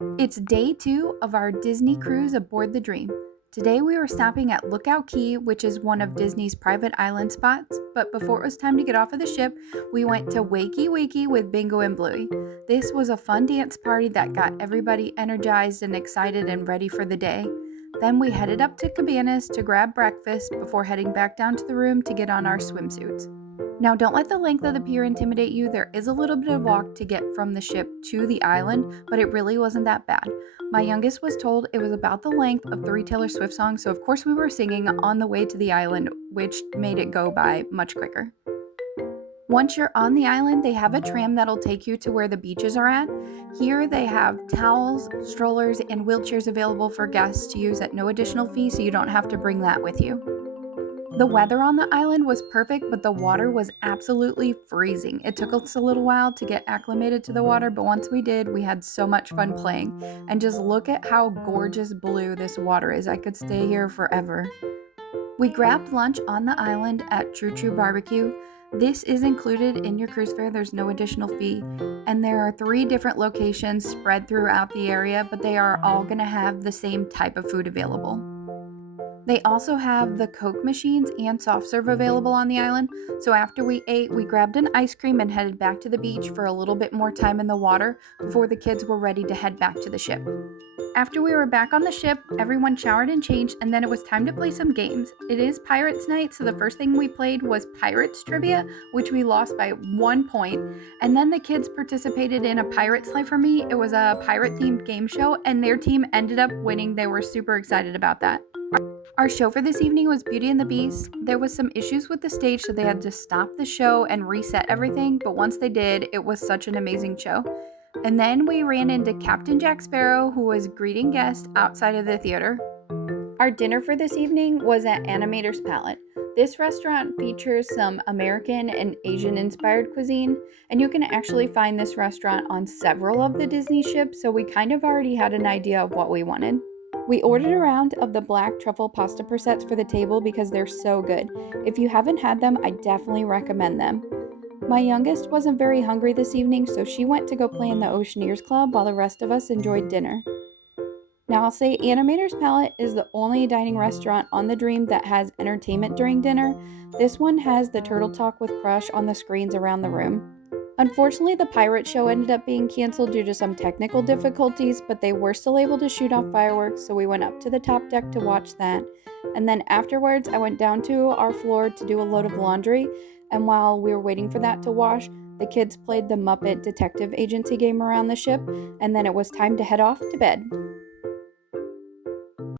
It's day 2 of our Disney cruise aboard the Dream. Today we were stopping at Lookout Key, which is one of Disney's private island spots, but before it was time to get off of the ship, we went to Wakey Wakey with Bingo and Bluey. This was a fun dance party that got everybody energized and excited and ready for the day. Then we headed up to Cabanas to grab breakfast before heading back down to the room to get on our swimsuits. Now, don't let the length of the pier intimidate you. There is a little bit of walk to get from the ship to the island, but it really wasn't that bad. My youngest was told it was about the length of 3 Taylor Swift songs, so of course we were singing on the way to the island, which made it go by much quicker. Once you're on the island, they have a tram that'll take you to where the beaches are at. Here they have towels, strollers, and wheelchairs available for guests to use at no additional fee, so you don't have to bring that with you. The weather on the island was perfect, but the water was absolutely freezing. It took us a little while to get acclimated to the water, but once we did, we had so much fun playing. And just look at how gorgeous blue this water is. I could stay here forever. We grabbed lunch on the island at True True Barbecue. This is included in your cruise fare, there's no additional fee. And there are 3 different locations spread throughout the area, but they are all going to have the same type of food available. They also have the Coke machines and soft serve available on the island, so after we ate, we grabbed an ice cream and headed back to the beach for a little bit more time in the water before the kids were ready to head back to the ship. After we were back on the ship, everyone showered and changed, and then it was time to play some games. It is Pirates Night, so the first thing we played was Pirates Trivia, which we lost by 1 point, and then the kids participated in a Pirates Life for Me. It was a pirate-themed game show, and their team ended up winning. They were super excited about that. Our show for this evening was Beauty and the Beast. There was some issues with the stage, so they had to stop the show and reset everything, but once they did, it was such an amazing show. And then we ran into Captain Jack Sparrow, who was greeting guests outside of the theater. Our dinner for this evening was at Animator's Palette. This restaurant features some American and Asian-inspired cuisine, and you can actually find this restaurant on several of the Disney ships, so we kind of already had an idea of what we wanted. We ordered a round of the black truffle pasta prosciutto for the table because they're so good. If you haven't had them, I definitely recommend them. My youngest wasn't very hungry this evening, so she went to go play in the Oceaneers Club while the rest of us enjoyed dinner. Now I'll say Animator's Palette is the only dining restaurant on the Dream that has entertainment during dinner. This one has the Turtle Talk with Crush on the screens around the room. Unfortunately, the pirate show ended up being canceled due to some technical difficulties, but they were still able to shoot off fireworks, so we went up to the top deck to watch that. And then afterwards, I went down to our floor to do a load of laundry, and while we were waiting for that to wash, the kids played the Muppet Detective Agency game around the ship, and then it was time to head off to bed.